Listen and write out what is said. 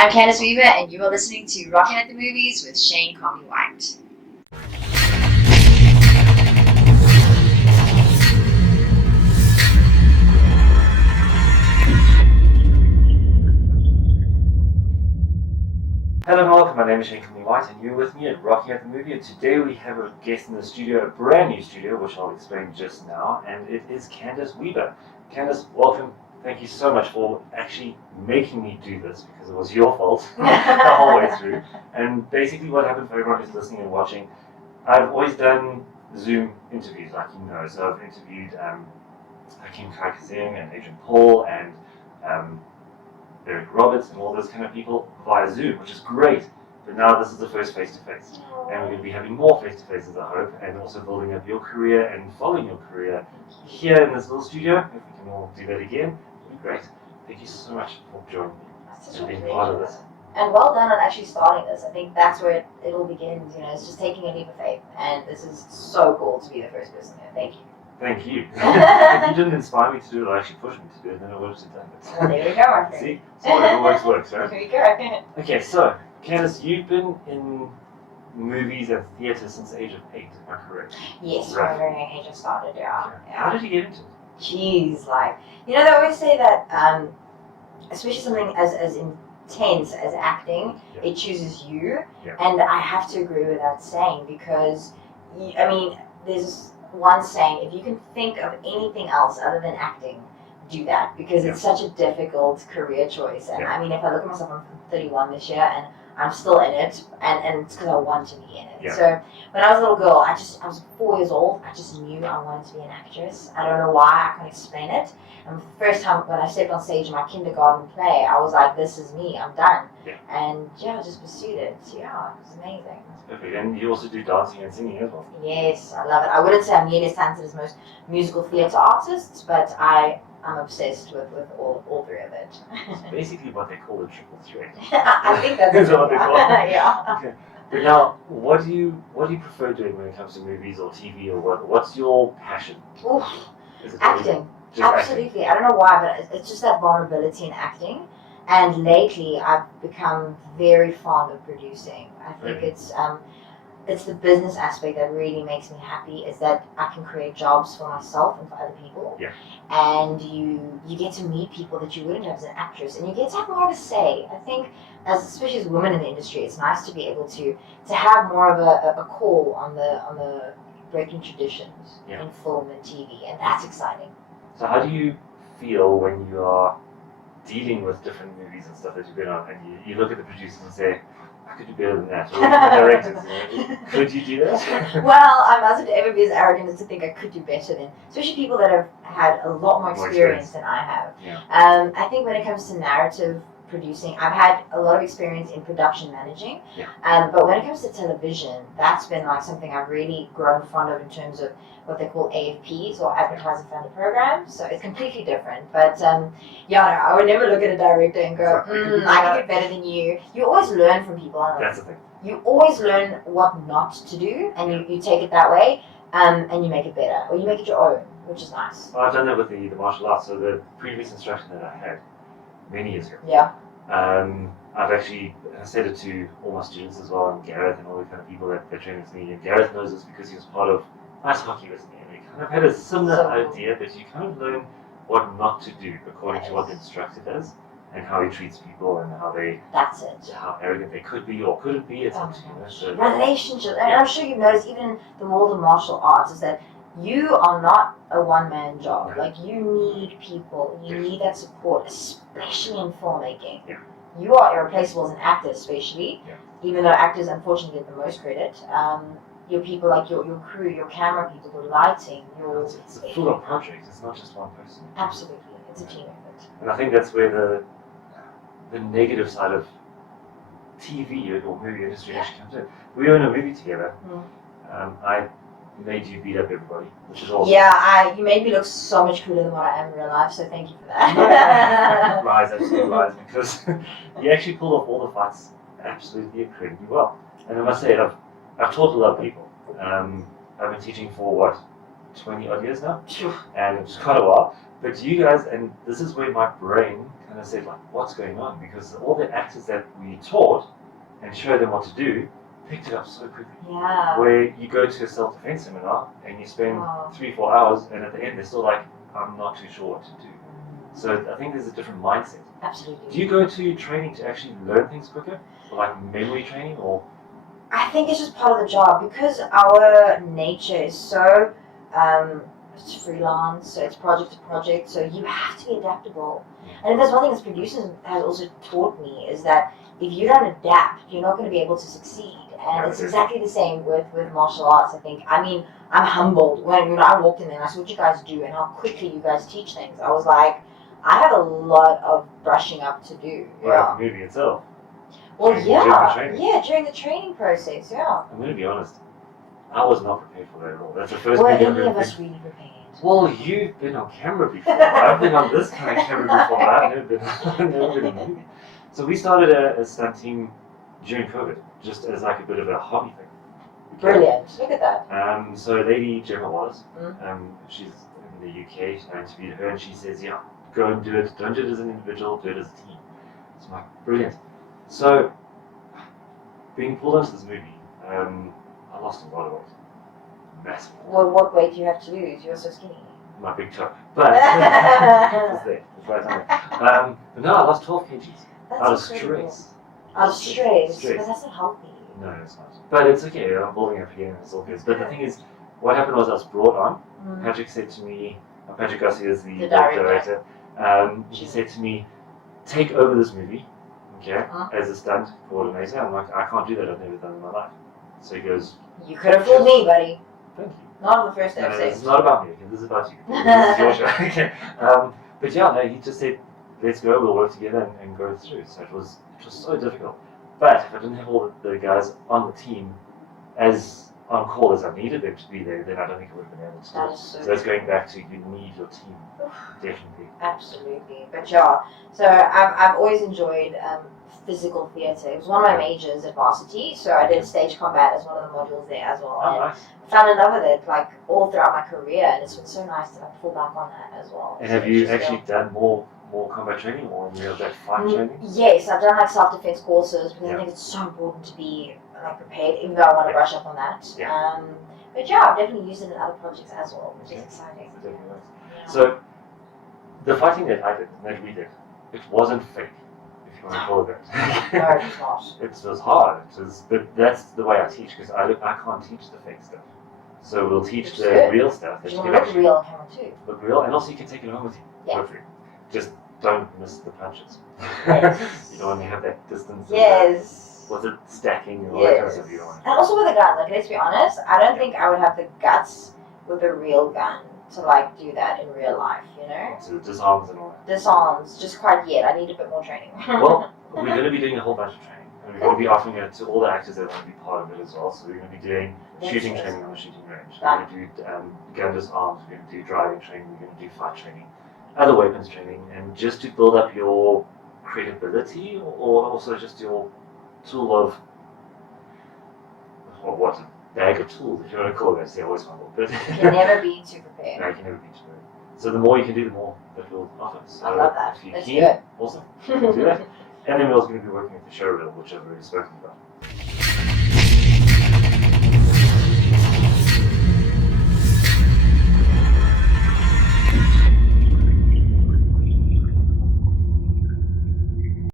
I'm Candice Weber, and you are listening to Rockin' at the Movies with Shane Comley-White. Hello and welcome, my name is Shane Comley-White and you're with me at Rocking at the Movie, and today we have a guest in the studio, a brand new studio, which I'll explain just now, and it is Candice Weber. Candice, welcome. Thank you so much for actually making me do this, because it was your fault the whole way through. And basically what happened for everyone who's listening and watching, I've always done Zoom interviews, like you know, so I've interviewed Hakim Kazim and Adrian Paul and Eric Roberts and all those kind of people via Zoom, which is great. But now this is the first face-to-face. And we're going to be having more face-to-faces, I hope, and also building up your career and following your career here in this little studio. If we can all do that again, it'd be great. Thank you so much for joining me and being part of this. And well done on actually starting this. I think that's where it all begins, you know, it's just taking a leap of faith. And this is so cool to be the first person here. Thank you. Thank you. If you didn't inspire me to do it, or actually push me to do it, then I would have done it. Well, there we go, my friend. See? So it always works, right? There we go. Okay, so, Candice, you've been in movies and theatre since the age of 8, am I correct? Yes, Right. from a very young age I started, yeah. How did you get into it? Jeez, like, you know, they always say that, especially something as intense as acting, it chooses you. Yeah. And I have to agree with that saying because, I mean, there's one saying, if you can think of anything else other than acting, do that, because it's such a difficult career choice. And I mean, if I look at myself, I'm 31 this year and I'm still in it, and it's because I want to be in it. Yeah. So when I was a little girl, I was 4 years old, I just knew I wanted to be an actress. I don't know why, I can't explain it. And the first time when I stepped on stage in my kindergarten play, I was like, this is me, I'm done. Yeah. And yeah, I just pursued it. Yeah, it was amazing. Perfect. And you also do dancing and singing as well. Yes, I love it. I wouldn't say I'm nearly as talented as most musical theatre artists, but I'm obsessed with all three of it. It's basically what they call a triple threat. I think that's Is that what they call it? Yeah. Okay. But now, what do you prefer doing when it comes to movies or TV or what? What's your passion? Oof, Is it acting. just Absolutely. I don't know why, but it's just that vulnerability in acting. And lately, I've become very fond of producing. I think it's the business aspect that really makes me happy, is that I can create jobs for myself and for other people. Yeah. And you get to meet people that you wouldn't have as an actress, and you get to have more of a say. I think, especially as women in the industry, it's nice to be able to have more of a call on the breaking traditions in film and TV, and that's exciting. So how do you feel when you are dealing with different movies and stuff that you've been on, and you look at the producers and say, I could do better than that, or the directors, you know, could you do that? Well, I mustn't ever be as arrogant as to think I could do better than, especially people that have had a lot more experience than I have. Yeah. I think when it comes to narrative producing, I've had a lot of experience in production managing. Yeah. But when it comes to television, that's been like something I've really grown fond of in terms of what they call AFPs, or advertising funded programs. So it's completely different. But yeah, I would never look at a director and go, I can do better than you. You always learn from people. That's the thing. You always learn what not to do, and you take it that way, and you make it better, or you make it your own, which is nice. Well, I've done that with the martial arts. So the previous instruction that I had many years ago. Yeah. I've actually said it to all my students as well, and Gareth and all the kind of people that train with me. And Gareth knows this because he was part of ice hockey with me, and we kind of had a similar idea that you kind of learn what not to do according to what the instructor does, and how he treats people, and how how arrogant they could be or couldn't be. It's up to you. So, relationships, and I'm sure you've noticed even in the world of martial arts, is that you are not a one-man job. Like, you need people, you need that support, especially in filmmaking. Yeah. You are irreplaceable as an actor, especially, even though actors unfortunately get the most credit. Your people, like your crew, your camera people, your lighting, it's a full of project. It's not just one person. Absolutely, it's a team effort. And I think that's where the negative side of TV or movie industry actually comes in. We were in a movie together. I made you beat up everybody, which is awesome. Yeah, you made me look so much cooler than what I am in real life, so thank you for that. Lies, absolute lies, because you actually pulled off all the fights absolutely incredibly well. And I must say, I've taught a lot of people. I've been teaching for 20 odd years now, and it's quite a while. But you guys, and this is where my brain kind of said, like, what's going on? Because all the actors that we taught and showed them what to do picked it up so quickly. Yeah. Where you go to a self-defense seminar and you spend 3-4 hours, and at the end they're still like, I'm not too sure what to do. So I think there's a different mindset. Absolutely. Do you go to training to actually learn things quicker? Or like memory training, or? I think it's just part of the job because our nature is so it's freelance, so it's project to project, so you have to be adaptable. And if there's one thing as producers has also taught me is that if you don't adapt, you're not going to be able to succeed. And it's exactly the same with martial arts, I think. I mean, I'm humbled when I walked in there and I saw what you guys do and how quickly you guys teach things. I was like, I have a lot of brushing up to do. Well, the movie itself. Well, During the training process, yeah. I'm going to be honest, I was not prepared for that at all. That's the first Were movie I've any ever of us been. really prepared? Well, you've been on camera before. I've been on this kind of camera before, but I've never been in a movie. So we started a stunt team during COVID, just as like a bit of a hobby thing. Brilliant. Look at that. So Lady Gemma Wallace, she's in the UK, I interviewed her and she says, yeah, go and do it. Don't do it as an individual, do it as a team. So I'm like, brilliant. So, being pulled into this movie, I lost a lot of weight. Massive. Well, what weight do you have to lose? You're so skinny. My big toe. But, it's there. It's right on there. But no, I lost 12 kgs. That's Out of incredible. stress. Out of stress. Stress. But that's not healthy. No, it's not. But it's okay, I'm building up again, it's all good. But the thing is, what happened was I was brought on. Patrick said to me, Patrick Garcia is the director. He said to me, take over this movie, okay, as a stunt coordinator. I'm like, I can't do that, I've never done it in my life. So he goes, you could have fooled me, buddy. thank you. Not on the first episode. No, it's not about me, this is about you. This is your show. Okay. But yeah, no, he just said, let's go, we'll work together and go through. So it was so difficult. But if I didn't have all the guys on the team as on call as I needed them to be there, then I don't think I would have been able to do it. So that's going back to, you need your team, definitely. Absolutely. But yeah, so I've always enjoyed physical theatre. It was one of my majors at varsity, so I did stage combat as one of the modules there as well. Oh, nice. Fell in love with it like all throughout my career, and it's been so nice to like fall back on that as well. And so have you actually done more combat training or that fight training? Yes, I've done like self-defense courses because I think it's so important to be like prepared, even though I want to brush up on that. But yeah, I've definitely used it in other projects as well, which is exciting. So the fighting that I did, that we did, it wasn't fake, if you want to call it that. No, it's not. It was hard, but that's the way I teach, because I can't teach the fake stuff. So we'll teach the real stuff. You want to look real on camera too. Look real, and also you can take it home with you. Yeah. Hopefully. Just don't miss the punches. Yes. You don't want to have that distance. Yes. Was it stacking and all that kind of stuff you don't want. And also with a gun, like let's be honest, I don't think I would have the guts with a real gun to like do that in real life, you know? So disarms and all that. Disarms, just quite yet. I need a bit more training. Well, we're going to be doing a whole bunch of training. And we're going to be offering it to all the actors that want to be part of it as well. So we're going to be doing shooting training on the shooting range. We're going to do gun disarms, we're going to do driving training, we're going to do fight training, other weapons training, and just to build up your credibility or also just your tool of, or what, a bag of tools, if you want to call it. That's always fumble. But You can never be too prepared. no, you can never be too prepared. So the more you can do, the more that will offer. So I love that. if you Let's can, do it. awesome. Do that. And then we're also going to be working with the showreel, which I've already spoken about.